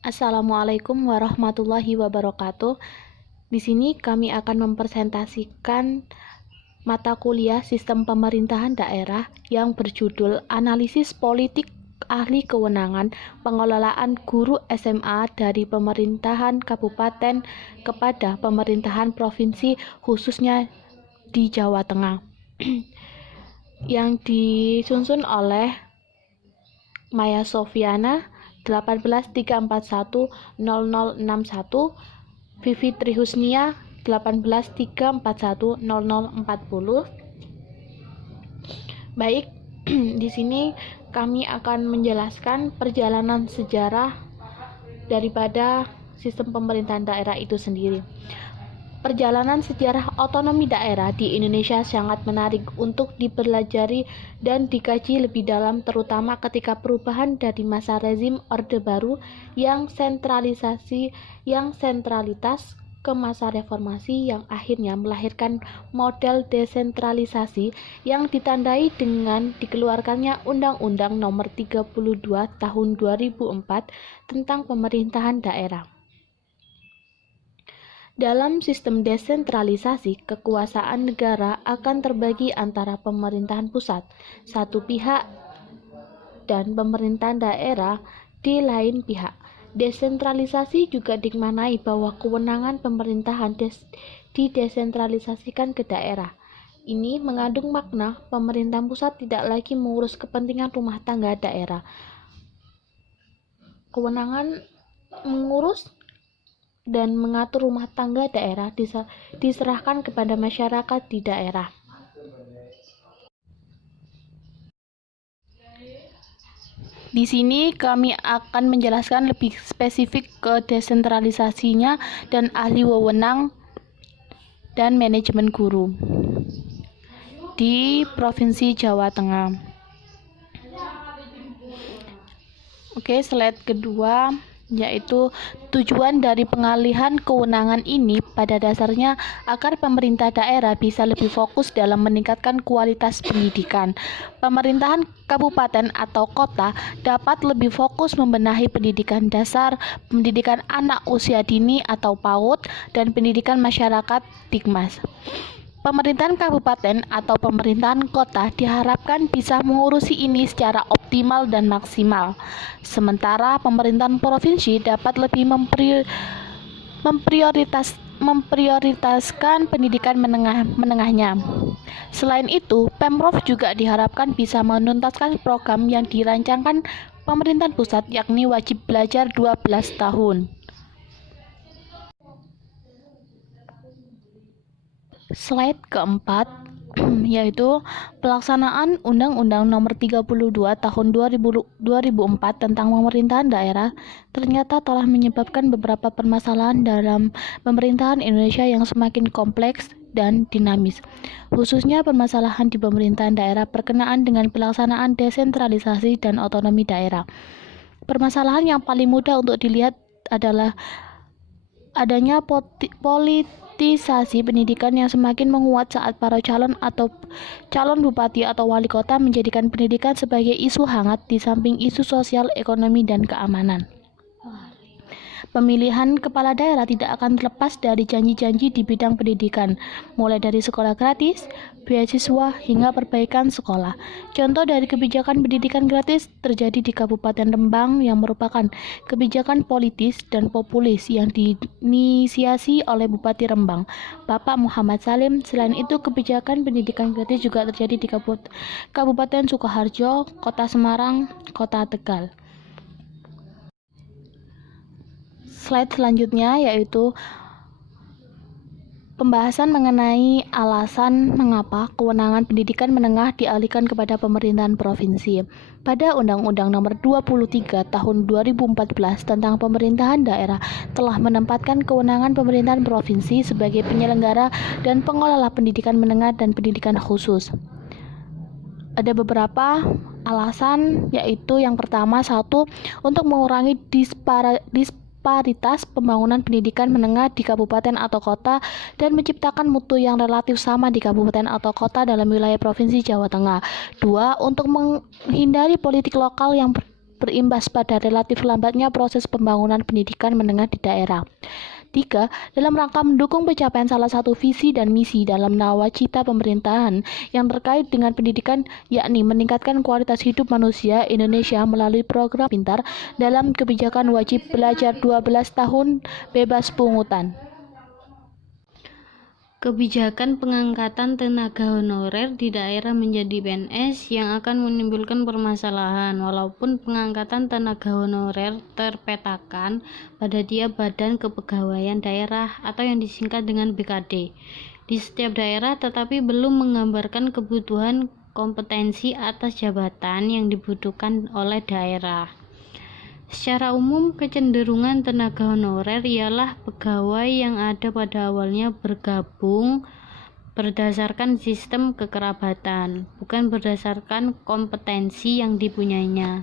Assalamualaikum warahmatullahi wabarakatuh. Di sini kami akan mempresentasikan mata kuliah Sistem Pemerintahan Daerah yang berjudul Analisis Politik Ahli Kewenangan Pengelolaan Guru SMA dari Pemerintahan Kabupaten kepada Pemerintahan Provinsi khususnya di Jawa Tengah. Yang disusun oleh Maya Sofiana 18.341.0061, Vivi Trihusnia 18.341.0040. Baik, di sini kami akan menjelaskan perjalanan sejarah daripada sistem pemerintahan daerah itu sendiri. Perjalanan sejarah otonomi daerah di Indonesia sangat menarik untuk dipelajari dan dikaji lebih dalam, terutama ketika perubahan dari masa rezim Orde Baru yang sentralitas ke masa reformasi yang akhirnya melahirkan model desentralisasi yang ditandai dengan dikeluarkannya Undang-Undang Nomor 32 Tahun 2004 tentang Pemerintahan Daerah. Dalam sistem desentralisasi, kekuasaan negara akan terbagi antara pemerintahan pusat, satu pihak, dan pemerintahan daerah di lain pihak. Desentralisasi juga dimaknai bahwa kewenangan pemerintahan didesentralisasikan ke daerah. Ini mengandung makna pemerintahan pusat tidak lagi mengurus kepentingan rumah tangga daerah. Kewenangan mengurus dan mengatur rumah tangga daerah diserahkan kepada masyarakat di daerah. Di sini kami akan menjelaskan lebih spesifik ke desentralisasinya dan ahli wewenang dan manajemen guru di Provinsi Jawa Tengah. Oke, slide kedua, yaitu tujuan dari pengalihan kewenangan ini pada dasarnya agar pemerintah daerah bisa lebih fokus dalam meningkatkan kualitas pendidikan. Pemerintahan kabupaten atau kota dapat lebih fokus membenahi pendidikan dasar, pendidikan anak usia dini atau PAUD, dan pendidikan masyarakat Dikmas. Pemerintahan kabupaten atau pemerintahan kota diharapkan bisa mengurusi ini secara optimal dan maksimal. Sementara pemerintahan provinsi dapat lebih memprioritaskan pendidikan menengahnya. Selain itu, Pemprov juga diharapkan bisa menuntaskan program yang dirancangkan pemerintahan pusat, yakni wajib belajar 12 tahun. Slide keempat, yaitu pelaksanaan Undang-Undang Nomor 32 Tahun 2004 tentang Pemerintahan Daerah ternyata telah menyebabkan beberapa permasalahan dalam pemerintahan Indonesia yang semakin kompleks dan dinamis, khususnya permasalahan di pemerintahan daerah berkenaan dengan pelaksanaan desentralisasi dan otonomi daerah. Permasalahan yang paling mudah untuk dilihat adalah adanya politisasi pendidikan yang semakin menguat saat para calon bupati atau wali kota menjadikan pendidikan sebagai isu hangat di samping isu sosial, ekonomi, dan keamanan. Pemilihan kepala daerah tidak akan terlepas dari janji-janji di bidang pendidikan, mulai dari sekolah gratis, beasiswa, hingga perbaikan sekolah. Contoh dari kebijakan pendidikan gratis terjadi di Kabupaten Rembang yang merupakan kebijakan politis dan populis yang diinisiasi oleh Bupati Rembang, Bapak Muhammad Salim. Selain itu, kebijakan pendidikan gratis juga terjadi di Kabupaten Sukoharjo, Kota Semarang, Kota Tegal. Slide selanjutnya yaitu pembahasan mengenai alasan mengapa kewenangan pendidikan menengah dialihkan kepada pemerintahan provinsi. Pada Undang-Undang Nomor 23 Tahun 2014 tentang Pemerintahan Daerah telah menempatkan kewenangan pemerintahan provinsi sebagai penyelenggara dan pengelola pendidikan menengah dan pendidikan khusus. Ada beberapa alasan, yaitu yang pertama, satu, untuk mengurangi disparitas pembangunan pendidikan menengah di kabupaten atau kota dan menciptakan mutu yang relatif sama di kabupaten atau kota dalam wilayah Provinsi Jawa Tengah. 2. Untuk menghindari politik lokal yang berimbas pada relatif lambatnya proses pembangunan pendidikan menengah di daerah. 3. Dalam rangka mendukung pencapaian salah satu visi dan misi dalam nawacita pemerintahan yang terkait dengan pendidikan, yakni meningkatkan kualitas hidup manusia Indonesia melalui program Pintar dalam kebijakan wajib belajar 12 tahun bebas pungutan. Kebijakan pengangkatan tenaga honorer di daerah menjadi PNS yang akan menimbulkan permasalahan walaupun pengangkatan tenaga honorer terpetakan pada tiap badan kepegawaian daerah atau yang disingkat dengan BKD di setiap daerah, tetapi belum menggambarkan kebutuhan kompetensi atas jabatan yang dibutuhkan oleh daerah. Secara umum, kecenderungan tenaga honorer ialah pegawai yang ada pada awalnya bergabung berdasarkan sistem kekerabatan, bukan berdasarkan kompetensi yang dipunyainya.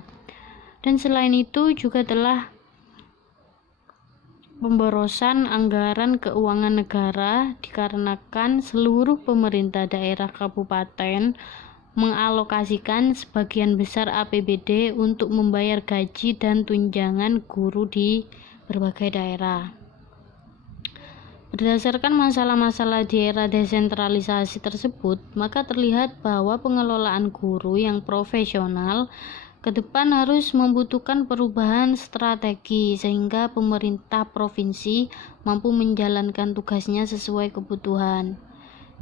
Dan selain itu juga telah pemborosan anggaran keuangan negara dikarenakan seluruh pemerintah daerah kabupaten mengalokasikan sebagian besar APBD untuk membayar gaji dan tunjangan guru di berbagai daerah. Berdasarkan masalah-masalah di era desentralisasi tersebut, maka terlihat bahwa pengelolaan guru yang profesional ke depan harus membutuhkan perubahan strategi sehingga pemerintah provinsi mampu menjalankan tugasnya sesuai kebutuhan.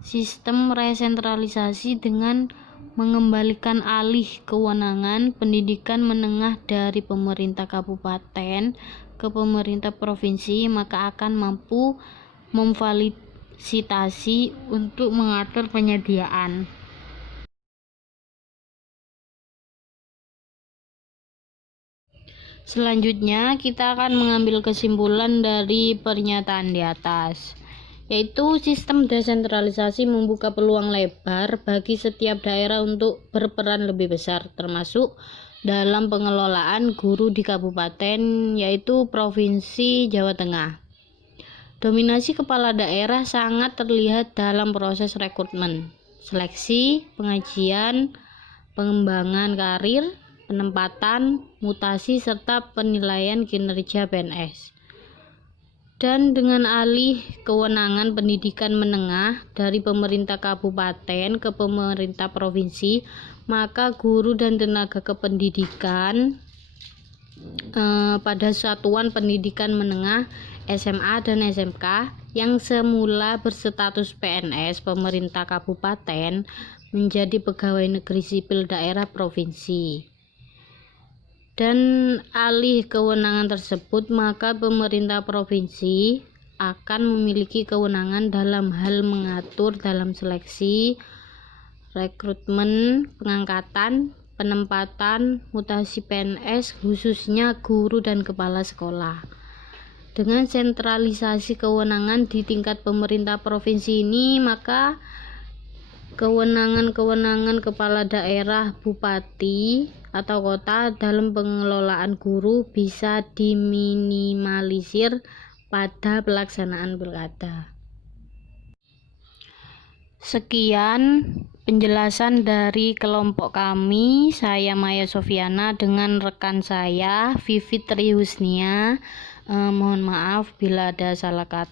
Sistem resentralisasi dengan mengembalikan alih kewenangan pendidikan menengah dari pemerintah kabupaten ke pemerintah provinsi, maka akan mampu memfasilitasi untuk mengatur penyediaan. Selanjutnya, kita akan mengambil kesimpulan dari pernyataan di atas, yaitu sistem desentralisasi membuka peluang lebar bagi setiap daerah untuk berperan lebih besar, termasuk dalam pengelolaan guru di kabupaten, yaitu Provinsi Jawa Tengah. Dominasi kepala daerah sangat terlihat dalam proses rekrutmen, seleksi, pengajian, pengembangan karir, penempatan, mutasi, serta penilaian kinerja PNS. Dan dengan alih kewenangan pendidikan menengah dari pemerintah kabupaten ke pemerintah provinsi, maka guru dan tenaga kependidikan pada satuan pendidikan menengah SMA dan SMK yang semula berstatus PNS pemerintah kabupaten menjadi pegawai negeri sipil daerah provinsi. Dan alih kewenangan tersebut, maka pemerintah provinsi akan memiliki kewenangan dalam hal mengatur dalam seleksi, rekrutmen, pengangkatan, penempatan, mutasi PNS, khususnya guru dan kepala sekolah. Dengan sentralisasi kewenangan di tingkat pemerintah provinsi ini, maka kewenangan kepala daerah, bupati, atau kota dalam pengelolaan guru bisa diminimalisir pada pelaksanaan pilkada. Sekian penjelasan dari kelompok kami, saya Maya Sofiana dengan rekan saya Vivi Trihusnia. Mohon maaf bila ada salah kata.